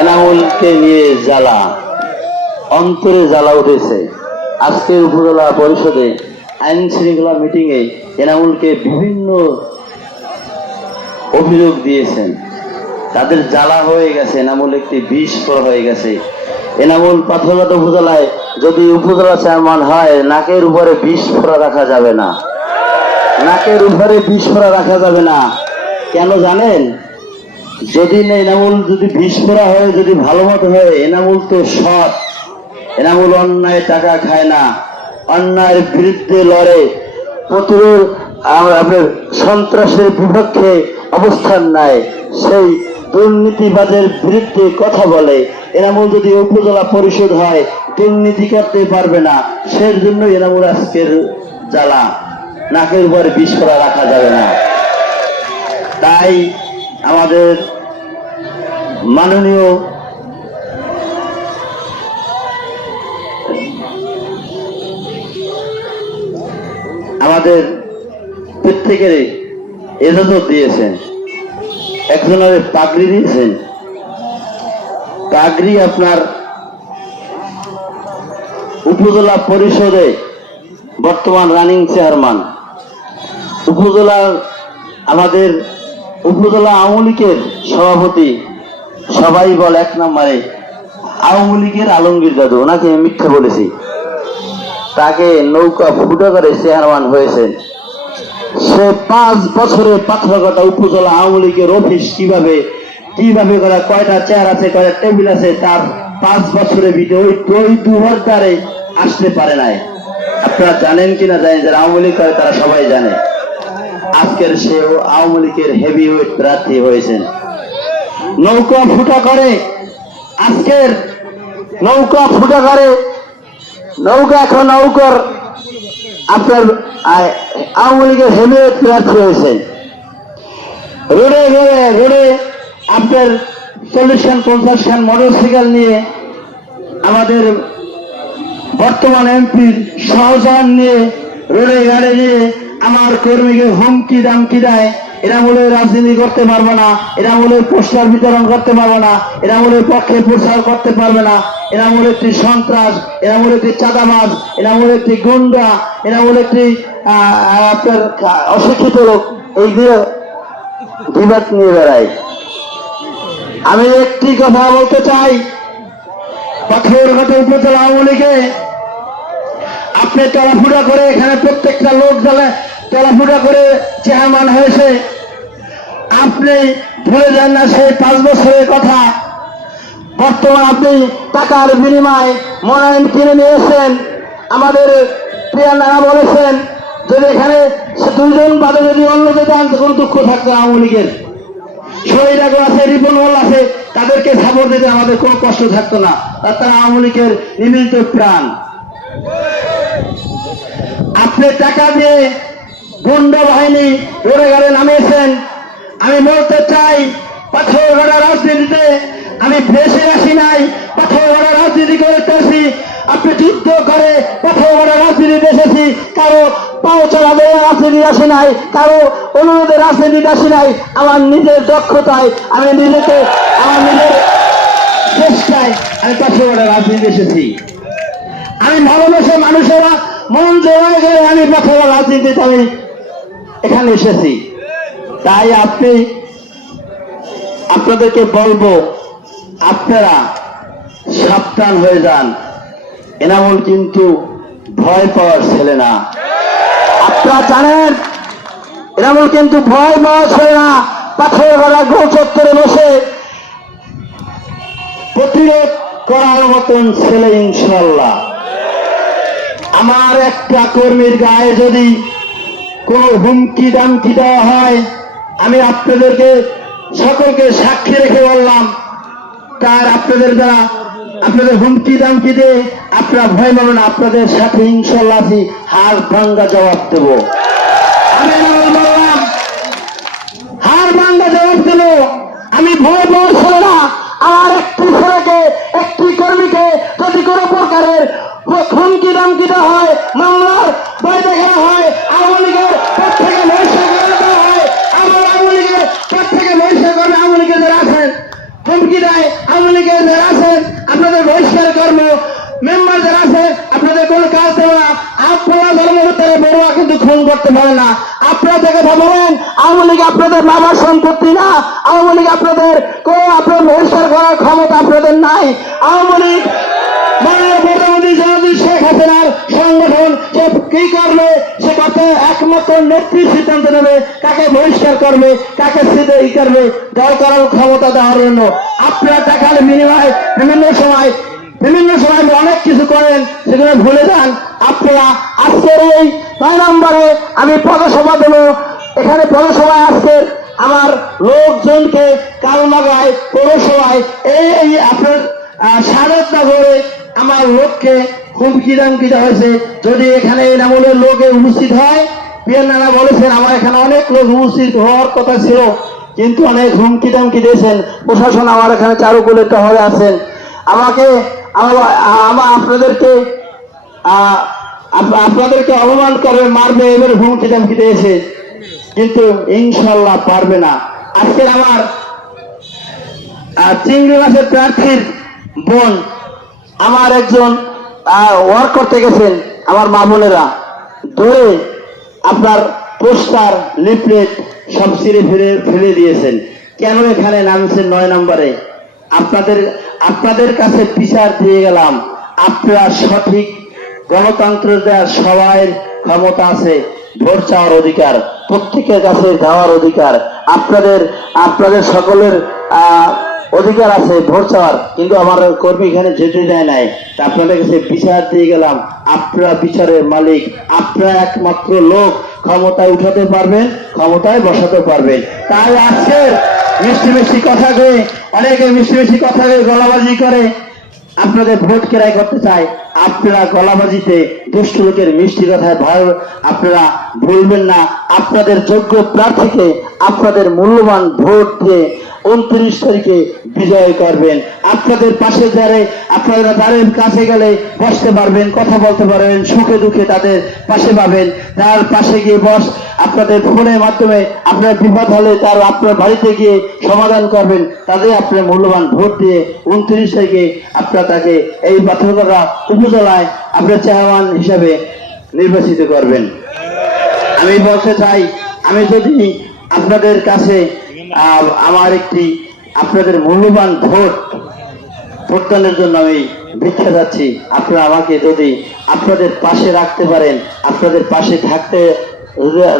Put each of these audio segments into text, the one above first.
এনামুলকে নিয়ে জ্বালা, অন্তরে জ্বালা উঠেছে। আজকের উপজেলা পরিষদে আইন শৃঙ্খলা মিটিংয়ে এনামুলকে বিভিন্ন অভিযোগ দিয়েছেন। তাদের জ্বালা হয়ে গেছে, এনামুল একটি বিষ হয়ে গেছে। এনামুল পাথরঘাটা উপজেলায় যদি উপজেলা চেয়ারম্যান হয়, নাকের উপরে বিষ ফোড়া রাখা যাবে না, নাকের উপরে বিষ ফোড়া রাখা যাবে না। কেন জানেন? যদি এনামুল যদি বিষ ফোড়া হয়ে যদি ভালো মতো হয়, এনামুল তো সৎ, এনামুল অন্যায় টাকা খায় না, অন্যায়ের বিরুদ্ধে লড়ে, প্রতিরোধ আপনার সন্ত্রাসের বিপক্ষে অবস্থান নেয়, সেই দুর্নীতিবাদের বিরুদ্ধে কথা বলে। এনামুল যদি উপজেলা পরিষদ হয়, দুর্নীতি করতে পারবে না। সেই জন্য এনামুল আজকের জ্বালা, নাকের উপরে বিষ ফোড়া রাখা যাবে না। তাই আমাদের মাননীয় আমাদের প্রত্যেকের এজাজত দিয়েছেন, একজনের পাগড়ি দিয়েছেন। পাগড়ি আপনার উপজেলা পরিষদে বর্তমান রানিং চেয়ারম্যান, উপজেলার আমাদের উপজেলা আওয়ামী লীগের সভাপতি, সবাই বলে এক নম্বরে আওয়ামী লীগের আলমগীর দাদু, ওনাকে মিথ্যা বলেছি, তাকে নৌকা ফুটো করে চেয়ারম্যান হয়েছে। সে 5 বছরে পাথরঘাটা উপজেলা আওয়ামী লীগের অফিস কিভাবে কিভাবে করে, কয়টা চেয়ার আছে, কয়টা টেবিল আছে, তার 5 বছরের ভিতরে ওই দুয়ারে আসতে পারে নাই। আপনারা জানেন কিনা জানেন, যারা আওয়ামী লীগ করে তারা সবাই জানে। আজকের সেও আওয়ামী লীগের হেভিওয়েট প্রার্থী হয়েছেন। নৌকা ফুটা করে, আজকের নৌকা ফুটা করে, নৌকা এখন নৌকার আপনার আওয়ামী লীগের হেভিওয়েট প্রার্থী হয়েছেন। রোডে রোডে রোডে আপনার 40-50 খান মোটরসাইকেল নিয়ে আমাদের বর্তমান এমপির সহযোগিতা নিয়ে রোডে গাড়ি নিয়ে আমার কর্মীকে হুমকি দামকি দেয়। এরা বলে রাজনীতি করতে পারবে না, এরা বলে পোস্টার বিতরণ করতে পারবে না, এরা বলে পক্ষে প্রচার করতে পারবে না, এরা বলে একটি সন্ত্রাস, এরা বলে একটি চাঁদাবাজ, এরা বলে একটি গুন্ডা, এরা বলে একটি আপনার অশিক্ষিত লোক, এই দিয়ে বিবাদ নিয়ে বেড়ায়। আমি একটি কথা বলতে চাই, পাথরঘাটা উপজেলা আওয়ামী লীগে আপনি চলাফুটা করে, এখানে প্রত্যেকটা লোক দলে চলাফুটা করে চেয়ারম্যান হয়েছে। আপনি ভুলে যান না সেই 5 বছরের কথা। বর্তমান আপনি টাকার বিনিময়ে মনোনয়ন কিনে নিয়েছেন। আমাদের প্রিয়া নানা বলেছেন যদি এখানে 2 জন বাদে যদি অন্য যেতাম কোনো দুঃখ থাকতো আওয়ামী লীগের। শহীদ আগো আছে, রিপন ওয়াল আছে, তাদেরকে সাপোর্ট দিতে আমাদের কোনো কষ্ট থাকতো না। তারা আওয়ামী লীগের নিমিলিত প্রাণ। আপনি টাকা দিয়ে গুন্ডা বাহিনী রোডে গাড়ি নামিয়েছেন। আমি বলতে চাই, পাথরঘাটা রাজনীতিতে আমি দেশে আসি নাই, পাথরঘাটা রাজনীতি করতেছি। আপনি যুদ্ধ করে পাথরঘাটা রাজনীতিতে এসেছি, কারো পাও চলা দেওয়া রাজনীতি আসি নাই, কারো অনুরোধে রাজনীতিতে আসি নাই। আমার নিজের দক্ষতায়, আমি নিজেকে আমার নিজের চেষ্টায় আমি পাথরঘাটা রাজনীতি এসেছি। আমি ভালোবেসে মানুষেরা মন জয় করে আমি পাথরঘাটা রাজনীতিতে আমি এখানে এসেছি। তাই আপনাদেরকে বলবো, আপনারা সাবধান হয়ে যান। এনামুল কিন্তু ভয় পাওয়ার ছেলে না। আপনারা জানেন এনামুল কিন্তু ভয় পাওয়ার ছেলে না। পাথরঘাটা গোল চত্বরে বসে প্রতিরোধ করার মতন ছেলে ইনশাল্লাহ। আমার একটা কর্মীর গায়ে যদি কোন হুমকি দামকি দেওয়া হয়, আমি আপনাদেরকে সকলকে সাক্ষী রেখে বললাম, তার আপনাদের দ্বারা আপনাদের হুমকি দামকি দিয়ে আপনারা ভয় পাবেন না। আপনাদের সাথে ইনশাল্লাহ আছি, হার ভাঙ্গা জবাব দেব। আমি বললাম হার ভাঙ্গা জবাব দেব। আমি ভয় পাওয়ার ছিল না। আমার একটি ছেলেকে, একটি কর্মীকে যদি কোনো প্রকারের হুমকি দামকি দেওয়া হয়, মামলার বই দেখানো হয়, আওয়ামী লীগের পর থেকে বহিষ্কার করে দেওয়া হয়, আমার আওয়ামী লীগের পর থেকে বহিষ্কার করে আওয়ামী লীগের যারা আছেন হুমকি দেয়, আওয়ামী আওয়ামী লীগের যারা আছেন আপনাদের বহিষ্কার কর্ম, মেম্বার যারা আছে আপনাদের কোনো কাজ দেবে না। আপনারা ধর্মঘটের বড়ুয়া কিন্তু খুন করতে পারে না। আপনারা থেকে ভাবলেন আওয়ামী লীগ আপনাদের বাবার সম্পত্তি না, আওয়ামী লীগ আপনাদের কোনো আপনার বহিষ্কার করার ক্ষমতা আপনাদের নাই। আওয়ামী লীগ মাননীয় প্রধানমন্ত্রী জনাব শেখ হাসিনার সংগঠন, সে কি করবে সে কথা একমাত্র নেত্রী সিদ্ধান্ত নেবে, কাকে বহিষ্কার করবে, কাকে ই করবে, দল করার ক্ষমতা দেওয়ার জন্য। আপনারা টাকার বিনিময়ে বিভিন্ন সময় অনেক কিছু করেন, সেগুলো ভুলে যান। আপনারা আজকের এই 9 নম্বরে আমি পদসভা দেব। এখানে পদসভায় আজকে আমার লোকজনকে কালমাগায় পৌরসভায় এই আপনার শারদনগরে আমার লোককে হুমকি দামকি দেওয়া হয়েছে। যদি এখানে এই নামলের লোকে উপস্থিত হয়, পিয়ার নানা বলেছেন আমার এখানে অনেক লোক উপস্থিত হওয়ার কথা ছিল, কিন্তু অনেক হুমকি দামকি দিয়েছেন। প্রশাসন আমার এখানে চারুকুলে টহলে আছেন। আমাকে আপনাদেরকে অপমান করবে, মারবে, এবার হুমকি দামকি দিয়েছে, কিন্তু ইনশাল্লাহ পারবে না। আজকের আমার চিংড়ি মাছের প্রার্থীর বোন আমার একজন ওয়ার্ক করতে গেছেন, আমার মা বোনেরা ধরে আপনার পোস্টার লিফলেট সব ছিঁড়ে ফেলে দিয়েছেন। কেন এখানে নামছেন 9 নম্বরে? আপনাদের কাছে বিচার দিয়ে গেলাম। আপনারা সঠিক গণতন্ত্র দেওয়ার সবাই ক্ষমতা আছে, ভোট চাওয়ার অধিকার, প্রত্যেকের কাছে যাওয়ার অধিকার, আপনাদের সকলের অধিকার আছে ভোট চাওয়ার, কিন্তু আমার কর্মী এখানে যেতে দেয় নাই। তা আপনাদের কাছে বিচার দিয়ে গেলাম, আপনারা বিচারের মালিক, আপনারা একমাত্র লোক ক্ষমতায় উঠাতে পারবেন, ক্ষমতায় বসাতে পারবেন। তাই আজকের মিষ্টি কথা কয়ে, অনেকে মিষ্টি কথা কয়ে গলাবাজি করে আপনাদের ভোট কেড়াই করতে চায়। আপনারা গলাবাজিতে দুষ্ট লোকের মিষ্টি কথায় ভয় আপনারা ভুলবেন না। আপনাদের যোগ্য প্রার্থীকে আপনাদের মূল্যবান ভোট দিয়ে 29 তারিখে বিজয় করবেন। আপনাদের পাশে আপনারা তাদের কাছে গেলে বসতে পারবেন, কথা বলতে পারবেন, সুখে দুঃখে তাদের পাশে পাবেন। তার পাশে গিয়ে আপনাদের ফোনের মাধ্যমে আপনার বিপদ হলে আপনার বাড়িতে গিয়ে সমাধান করবেন। তাদের আপনার মূল্যবান ভোট দিয়ে 29 তারিখে আপনারা তাকে এই পাথরঘাটা উপজেলায় আপনার চেয়ারম্যান হিসাবে নির্বাচিত করবেন। আমি বলতে চাই, আমি যদি আপনাদের কাছে আমার আপনাদের মূল্যবান ভোটদানের জন্য আমি ভিক্ষা যাচ্ছি। আপনারা আমাকে যদি আপনাদের পাশে রাখতে পারেন, আপনাদের পাশে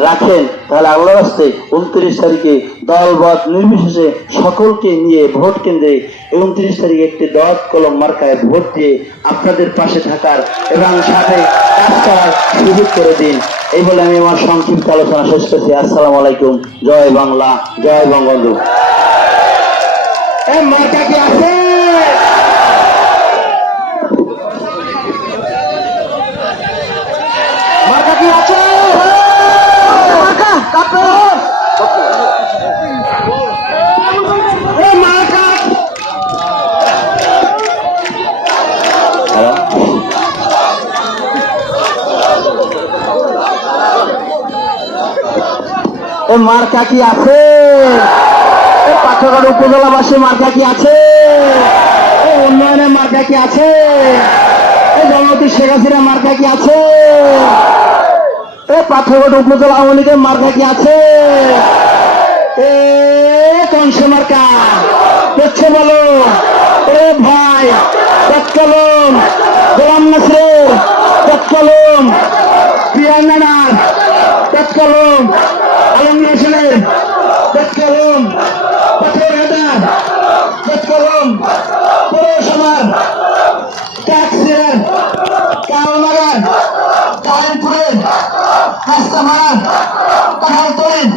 রাখেন, তাহলে আল্লাহর রাস্তে 29 তারিখে দলবদ নির্বিশেষে সকলকে নিয়ে ভোট কেন্দ্রে 29 তারিখে একটি দল কলম মার্কায় ভোট দিয়ে আপনাদের পাশে থাকার এবং সাথে কাজ করার সুযোগ করে দিন। এই বলে আমি আমার সংক্ষিপ্ত আলোচনা শেষ করছি। আসসালামু আলাইকুম। জয় বাংলা, জয় বঙ্গবন্ধু। মার্কা কি আছে? মার্কা কি আছে? মার্কা কি আছে? পাথরঘাটা উপজেলাবাসী মার্কা কি আছে? উন্নয়নের মার্কা কি আছে? জননেত্রী শেখ হাসিনা মার্কা কি আছে? পাথরঘাটা উপজেলা আওয়ামী লীগের মার্কা কি আছে? কংসে মার্কা দেখছে বলো? ভাই তৎকলম গোলাম নাসিরের তৎকলম, পিয়ার নানার তৎকলম, আলমগীর হোসেনের তৎকলম, পাথরঘাটার তৎকলম, পৌরসভার ট্যাক্সের কালনাগার, কালিমপুরের রাস্তামার, পাহাড়তলির